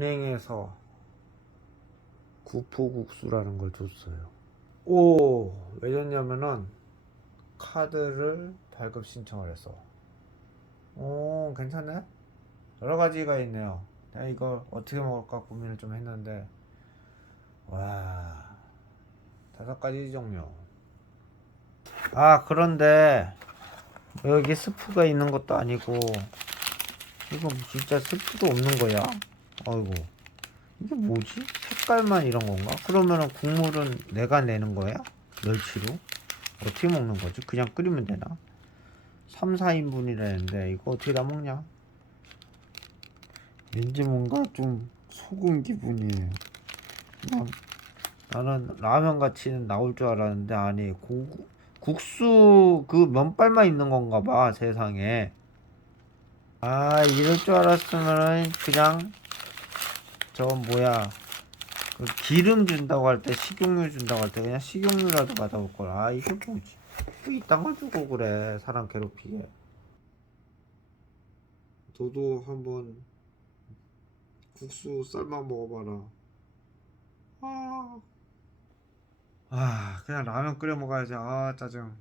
은행에서 구포국수라는 걸 줬어요. 오, 왜 줬냐면은 카드를 발급 신청을 했어. 오, 괜찮네? 여러 가지가 있네요. 내가 이걸 어떻게 먹을까 고민을 좀 했는데, 와, 다섯 가지 종류. 아, 그런데 여기 스프가 있는 것도 아니고, 이거 진짜 스프도 없는 거야? 아이고. 이게 뭐지? 색깔만 이런 건가? 그러면은 국물은 내가 내는 거야? 멸치로? 어떻게 먹는 거지? 그냥 끓이면 되나? 3, 4인분이라는데 이거 어떻게 다 먹냐? 왠지 뭔가 좀 속은 기분이에요. 그냥 나는 라면 같이 는 나올 줄 알았는데 아니 고, 국수 그 면발만 있는 건가 봐 세상에. 아 이럴 줄 알았으면은 그냥 저 뭐야 그 기름 준다고 할 때 식용유 준다고 할 때 그냥 식용유라도 받아올 걸. 아 이게 뭐지? 또 이딴 걸 주고 그래 사람 괴롭히게. 너도 한번 국수 쌀만 먹어봐라. 아, 아 그냥 라면 끓여 먹어야지. 아 짜증.